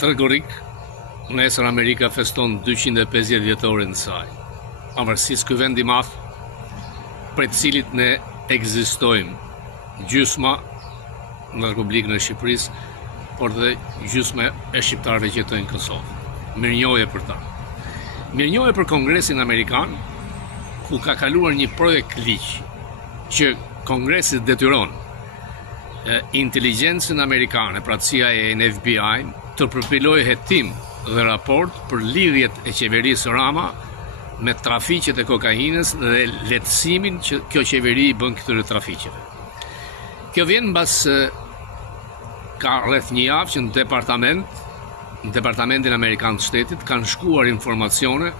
tregorik, nesër Amerika feston 250 vjetorin e saj. Pavarësisht ky vend i madh për të cilit ne ekzistojmë, gjysma në Republikën e Shqipërisë, por dhe gjysma e shqiptarëve që jetojnë në Kosovë. Mirënjohje për ta. Mirënjohje për Kongresin Amerikan, ku ka kaluar një projekt ligj që Kongresi detyron inteligjencën amerikane, pra CIA e FBI, të përpilojë hetim dhe raport për lidhjet e qeverisë Rama me trafiqet e kokainës dhe lehtësimin që kjo qeveri i bën këtyre trafiqeve. Kjo vjen mbas ka rreth një javë që në Departamentin Amerikan të Shtetit kanë shkuar informacione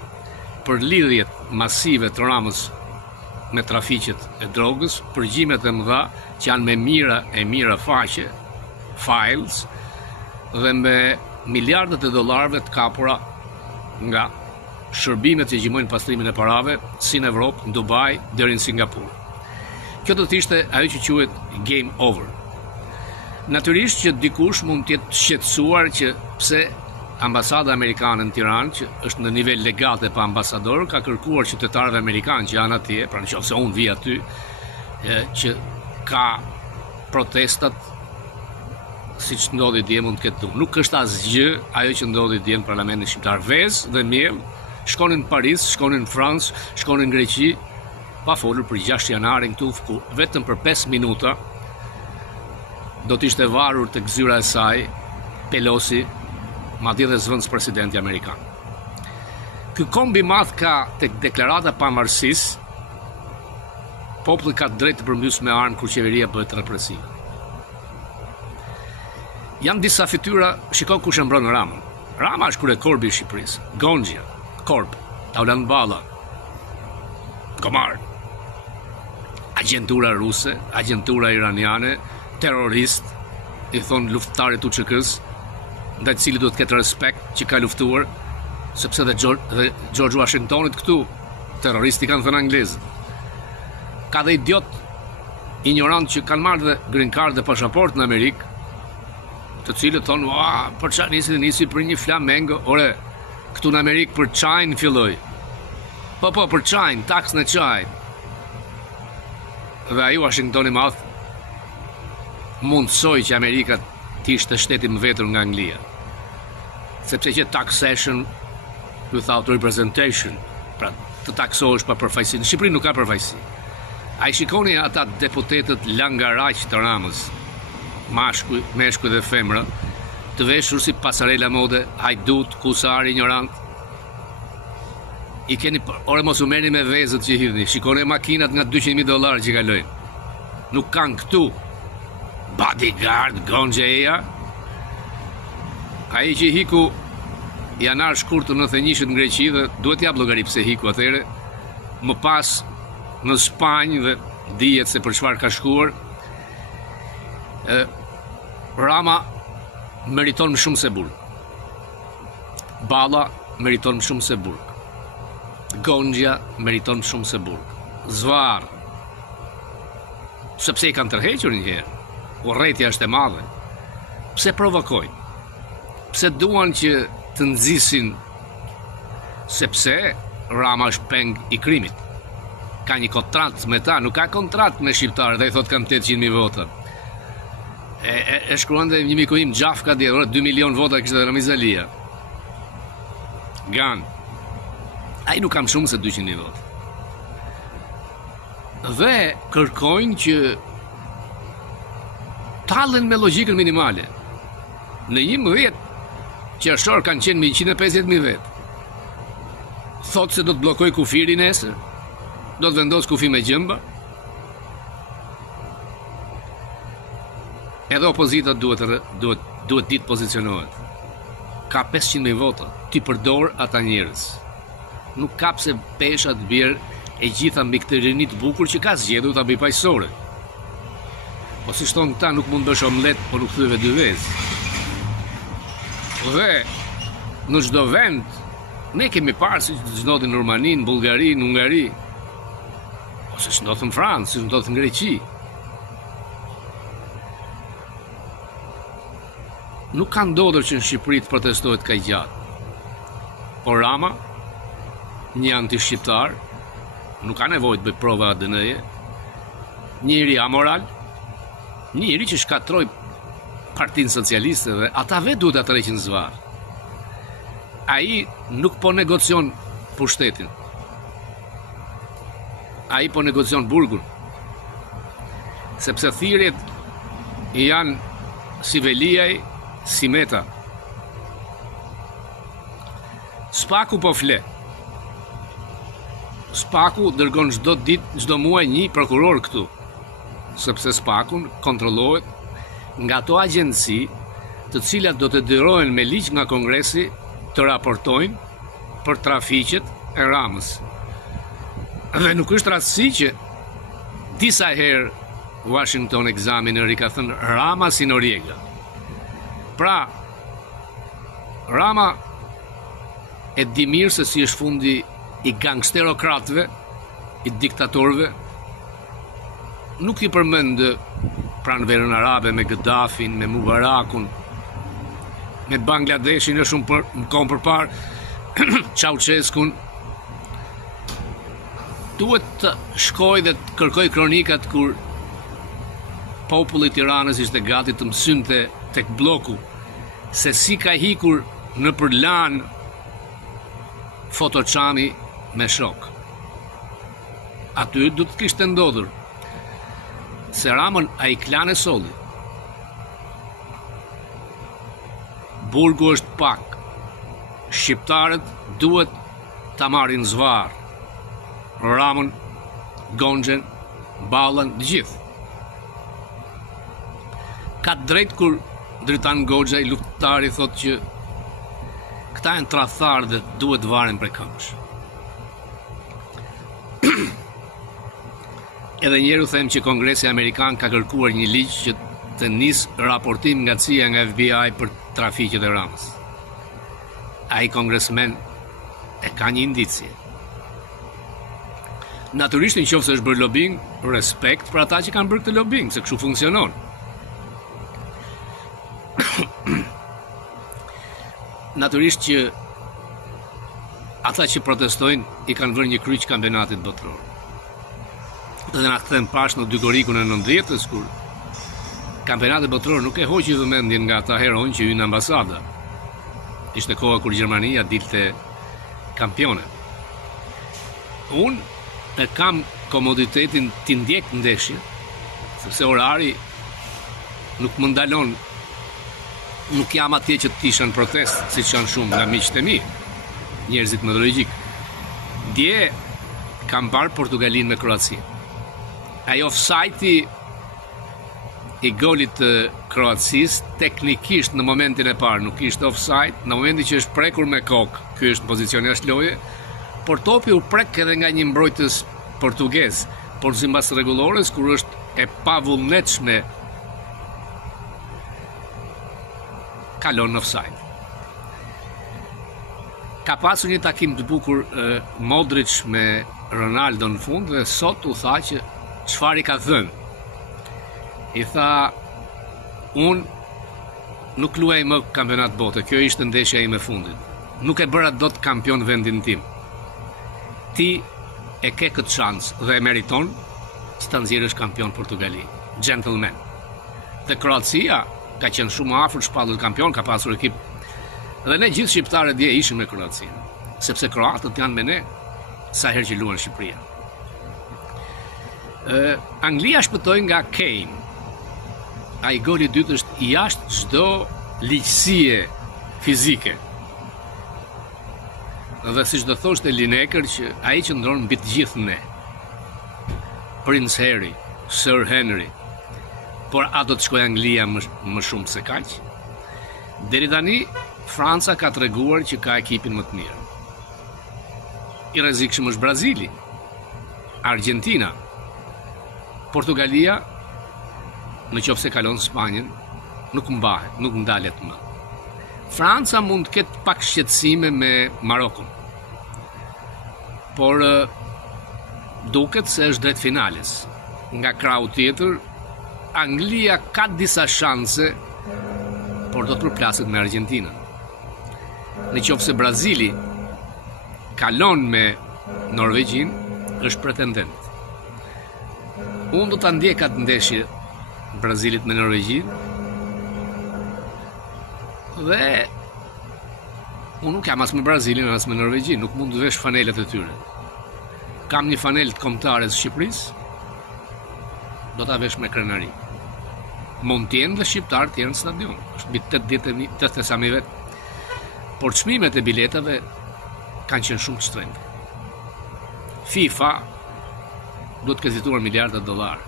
për lidhjet masive të Ramës me trafiqet e drogës, përgjimet e mëdha që janë me mira faqe, files, dhe me miliardet e dollarëve të kapura nga shërbimet që gjimojnë pastrimin e parave, si në Evropë, në Dubai, deri në Singapur. Kjo do të ishte ajo që quhet game over. Natyrisht që dikush mund të jetë shqetësuar që pse ambasada amerikane në Tiranë, që është në nivel legate pa ambasador, ka kërkuar qytetarëve amerikanë që janë atje, pra nëse unë vi aty, që ka protestat siç ndodhi dje mund të ketë tu. Nuk është asgjë ajo që ndodhi dje në Parlamentin Shqiptar. Vezë dhe miell shkonin në Paris, shkonin në Francë, shkonin në Greqi, pa folur për 6 janarin këtu, ku vetëm për 5 minuta do të ishte varur tek zyra e saj Pelosi, madje dhe zëvendës presidenti amerikan. Ky kombi madh ka tek deklarata pavarësisë, populli ka drejt të përmbys me armë kur qeveria bëhet represive. Janë disa fytyra, shiko kush e mbron Ramën. Rama është kryekorbi i Shqipërisë, Gonxha, Korp, Taulan Balla, Komar, agjentura ruse, agjentura iraniane, terrorist, i thonë luftëtarit UÇK-s, ndaj të cilit duhet të ketë respekt që ka luftuar, sepse dhe George Washingtonit këtu, terroristi kanë thënë anglezët. Ka dhe idiot ignorant që kanë marrë dhe green card dhe pasaport në Amerikë, të cilët thonë, për çfarë nisi për një flamengo, ore, këtu në Amerikë për çajin filloi. Po, për çajin, taks në çaj. Dhe ai Washingtoni madh mundsoi që Amerika të ishte shteti më vetur nga Anglia. Sepse që taxation without representation, pra të taksohesh pa përfaqësi. Në Shqipëri nuk ka përfaqësi. Ai shikoni ata deputetët langaraq të Ramës, meshkuj dhe femra, të veshur si pasarela mode, hajdut, kusar, ignorant. I keni, ore mos u merrni me vezët që hidhni, shikoni makinat nga $200,000 që kalojnë. Nuk kanë këtu bodyguard, Gonxha. Ai që hiku janar shkurtër në 91 në Greqi dhe duhet jap llogari pse hiku atëre, më pas në Spanjë dhe dihet se për çfarë ka shkuar. Rama meriton më shumë se burg. Balla meriton më shumë se burg. Gonxha meriton më shumë se burg. Zvar. Sepse i kanë tërhequr një herë. Urrëtia është e madhe. Pse provokojnë? Pse duan që të nxisin? Sepse Rama është peng i krimit. Ka një kontratë me ta, nuk ka kontratë me shqiptarët, dhe i thot kam 800.000 vota. E shkruan dhe një miku im Gjafka dhe 2 milion vota kishte Ramiz Alia. Gan. Ai nuk kam shumë se 200.000 vota. Dhe kërkojnë që tallen me logjikën minimale. Në 11 qershor kanë qenë 150.000 vetë. Thotë se do të bllokoj kufiri nesër, do të vendos kufi me gjëmba. Edhe opozita duhet ditë pozicionohet. Ka 500.000 vota, ti përdor ata njerëz. Nuk ka pse pesha të bjerë e gjitha mbi këtë rini të bukur që ka zgjedhur ta bëj paqësore. Po si shton këta nuk mund bësh omlet, po nuk thyeve 2 vezë. Dhe në çdo vend, ne kemi parë si ndodhi në Rumani, në Bullgari, në Hungari, ose si ndodh në Francë, si ndodh në Greqi. nuk ka ndodhur që në Shqipëri të protestohet kaq gjatë. Por Rama, një anti-shqiptar, nuk ka nevojë të bëj prova ADN-je, njëri amoral, njëri që shkatroi Partinë Socialiste dhe ata vetë duhet ata rreqin zvarr. Ai nuk po negocion pushtetin. Ai po negocion burgun. Sepse thirrjet janë si Veliaj, si Meta. Spaku po fle. Spaku dërgon çdo ditë, çdo muaj një prokuror këtu. Sepse Spakun kontrollohet nga ato agjenci të cilat do të derohen me ligj nga Kongresi të raportojnë për trafiqet e Ramës. Dhe nuk është rastësi që disa herë Washington Examiner i ka thënë Rama si Noriega. Pra, Rama e di mirë se si është fundi i gangsterokratëve, i diktatorëve, nuk i përmend pranverën arabe me Gaddafin, me Mubarakun, me Bangladeshin e shumë më kohë përpara, Ceausescun. Duhet të shkoj dhe të kërkoj kronikat kur populli i Tiranës ishte gati të mësynte tek bloku se si ka hikur në përlan Fotoçami me shok. Aty du të kishte ndodhur se Ramën ai klan e solli. Burgu është pak. Shqiptarët duhet ta marrin zvarr. Ramën, Gonxhen, Ballën, gjithë. Ka drejt kur Dritan Goxha, i luftari, thotë që këta janë tradhtarë dhe duhet varen prej këmbësh. Edhe njerë u them që Kongresi Amerikan ka kërkuar një ligj që të nisë raportim nga CIA nga FBI për trafiqet e Ramës. Ai kongresmen e ka një indicje. Natyrisht nëse është bërë lobbying, respekt për ata që kanë bërë këtë lobbying, se kështu funksionon. Natyrisht që ata që protestojnë i kanë vërë një kryq kampionatit botëror. Dhe na kthem pash në Dygorikun e 90-s kur kampionati botëror nuk e hoqi vëmendjen nga ata heronj që hynë ambasada. Ishte koha kur Gjermania dilte kampione. Unë e kam komoditetin t'i ndjek ndeshje, sepse orari nuk më ndalon, nuk jam atje që t'isha në protest, si që janë shumë nga miqtë e mi, njerëzit më logjik. Dje kam parë Portugalin me Kroacinë. Ai offside i golit të Kroacisë teknikisht në momentin e parë nuk ishte offside, në momentin që është prekur me kokë, ky është pozicioni jashtë loje, por topi u prek edhe nga një mbrojtës portugez, por sipas rregullores kur është e pavullnetshme kalon në offside. Ka pasur një takim të bukur Modric me Ronaldo në fund dhe sot u tha që çfarë i ka thënë. I tha, unë nuk luaj më kampionat bote, kjo ishte ndeshja ime fundit. Nuk e bëra dot kampion vendin tim. Ti e ke këtë shansë dhe e meriton që ta nxjerrësh kampion Portugali. Gentleman. Dhe Kroacia ka qenë shumë afër shpallur kampion, ka pasur ekip. Dhe ne gjithë shqiptarët dje ishim me Kroacinë, sepse kroatët janë me ne sa herë që luan Shqipëria. Anglia shpëtoi nga Kane. Ai goli i dytë është jashtë çdo ligjësie fizike. Dhe siç do thoshte Lineker që ai qëndron mbi të gjithë ne. Prince Harry, Sir Henry. Por a do të shkojë Anglia më shumë se kaq? Deri tani Franca ka treguar që ka ekipin më të mirë. I rrezikshëm është Brazili, Argentina, Portugalia, në qoftë se kalon Spanjën, nuk mbahet, nuk ndalet më. Franca mund të ketë pak shqetësime me Marokun, por duket se është drejt finales. Nga krahu tjetër, Anglia ka disa shanse por do të përplaset me Argentinën. Në qoftë se Brazili kalon me Norvegjin, është pretendent. Unë do të ndjek atë ndeshje Brazilit me Norvegjin dhe unë nuk jam as me Brazilin as me Norvegjin, nuk mund të vesh fanelet e tyre. Kam një fanel të kombëtare së Shqipërisë, do ta vesh me krenari. Mund t'jenë dhe shqiptarë t'jenë në stadion, është mbi 80.000 vetë. Por çmimet e biletave kanë qenë shumë të shtrenjta. FIFA do të kërcituar miliarda dollar.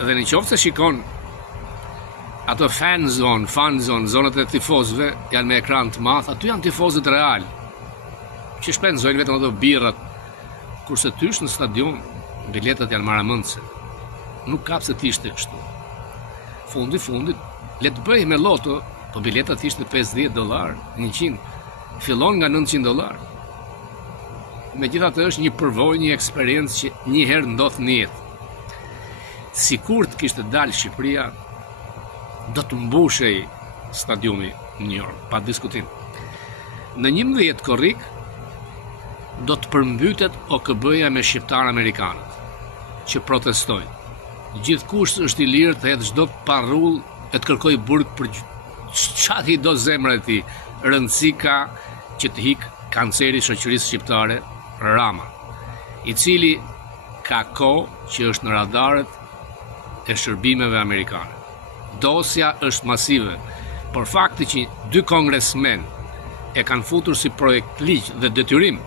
Dhe në qoftë se shikon ato fan zone, zonat e tifozëve janë me ekran të madh, aty janë tifozët real, që shpenzojnë vetëm ato birrat, kurse tysh në stadion biletat janë maramëndse. Nuk ka pse të ishte kështu. Fundit, le të bëj me loto, po biletat ishte $50, 100, fillon nga $900. Megjithatë është një përvojë, një eksperiencë që një herë ndodh në jetë. Sikur të kishte dalë Shqipëria, do të mbushej stadiumi në New York, pa diskutim. Në 11 korrik do të përmbytet OKB-ja me shqiptar amerikanët që protestojnë. Gjithkush është i lirë të hedhë çdo parrull e të kërkoj burg për çfarë i do zemra e tij. Rëndësi ka që të hik kanceri i shoqërisë shqiptare, Rama, i cili ka kohë që është në radarët e shërbimeve amerikane. Dosja është masive, por fakti që 2 kongresmen e kanë futur si projekt ligj dhe detyrim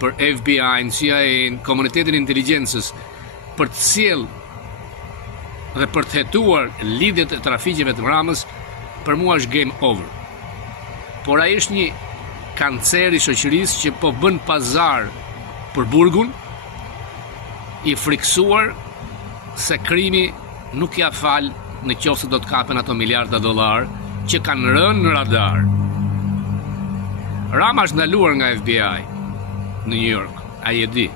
për FBI-n, CIA-n, komunitetin e inteligjencës për të sjellë dhe për të hetuar lidhjet e trafikeve të Ramës, për mua është game over. Por ai është një kancer i shoqërisë që po bën pazar për burgun, i friksuar se krimi nuk ja fal në qoftë se do të kapen ato miliarda dollar që kanë rënë në radar. Rama është ndaluar nga FBI në New York, ai e di,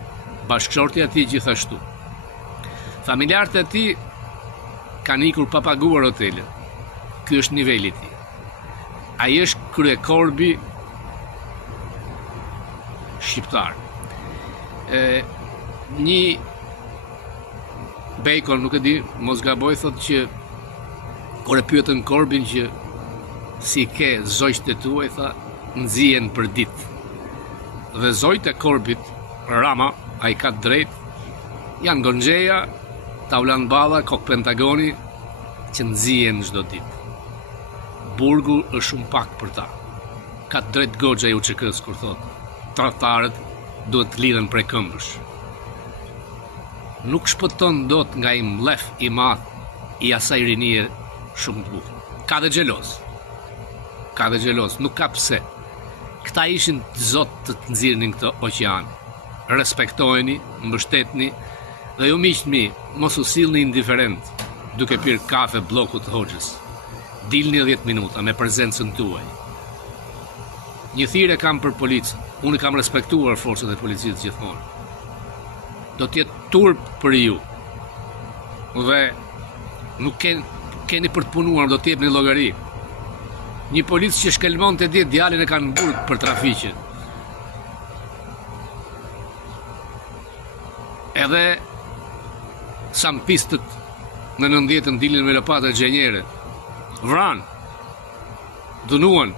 bashkëshorti i tij gjithashtu. Familjarët e tij kanë ikur pa paguar hotelet. Ky është niveli i tij. Ai është kryekorbi shqiptar. Një Bacon, nuk e di, mos gaboj, thotë që kur e pyetën Korbin që si ke zojt e tuaj, tha, nxjihen për ditë. Dhe zojt e Korbit, Rama, ai ka drejt, janë Gonxheja, Taulan Balla, Kok Pentagoni, që nxjihen çdo ditë. Burgu është shumë pak për ta. Ka drejt goxha i UÇK-s kur thotë, tradhtarët duhet të lidhen prej këmbësh. Nuk shpëton dot nga i mlef i madh i asaj rinie shumë të bukur. Ka dhe xhelos, nuk ka pse. Këta ishin zot të nxirrnin këtë oqean. Respektojeni, mbështetni dhe ju miqtë mi, mos u sillni indiferent duke pirë kafe bllokut të Hoxhës. Dilni 10 minuta me prezencën tuaj. Një thirrje kam për policën. Unë kam respektuar forcat e policisë gjithmonë. Do të jetë turp për ju. Dhe nuk keni për të punuar, do të jepni llogari. Një polic që shkelmon të ditë djalin e kanë në burg për trafiqin. Edhe sampistët në 90-ën dilin me lopata gjenjere. Vran, dënuan,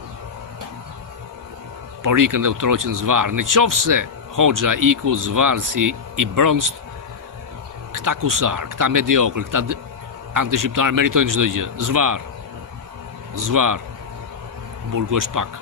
por ikën dhe u troqën zvarë. Në qoftë se Hoxha iku zvarë si i bronzt, këta kusar, këta mediokër, këta antishqiptarë meritojnë çdo gjë. Zvarë. Burgu është pak.